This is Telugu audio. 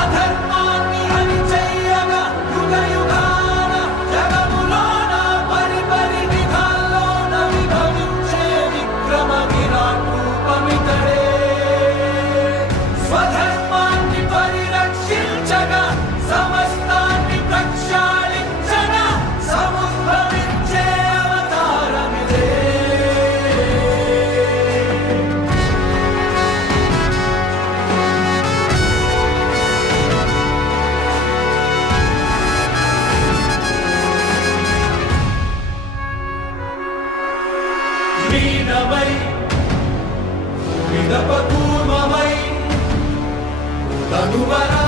అధర్మాన్ని అణిచెయ్యగా యుగ యుగాన జగములోన పరిపరి విధాల్లోన విభవించే విక్రమ విరాట్ రూపమితడే. స్వధర్మాన్ని పరిరక్షించగా సమస్తాన్ని ప్రక్షాళించగా సముద్భవించే అవతారమిదే. वीणमय विदपकूर्ममय तनुवरा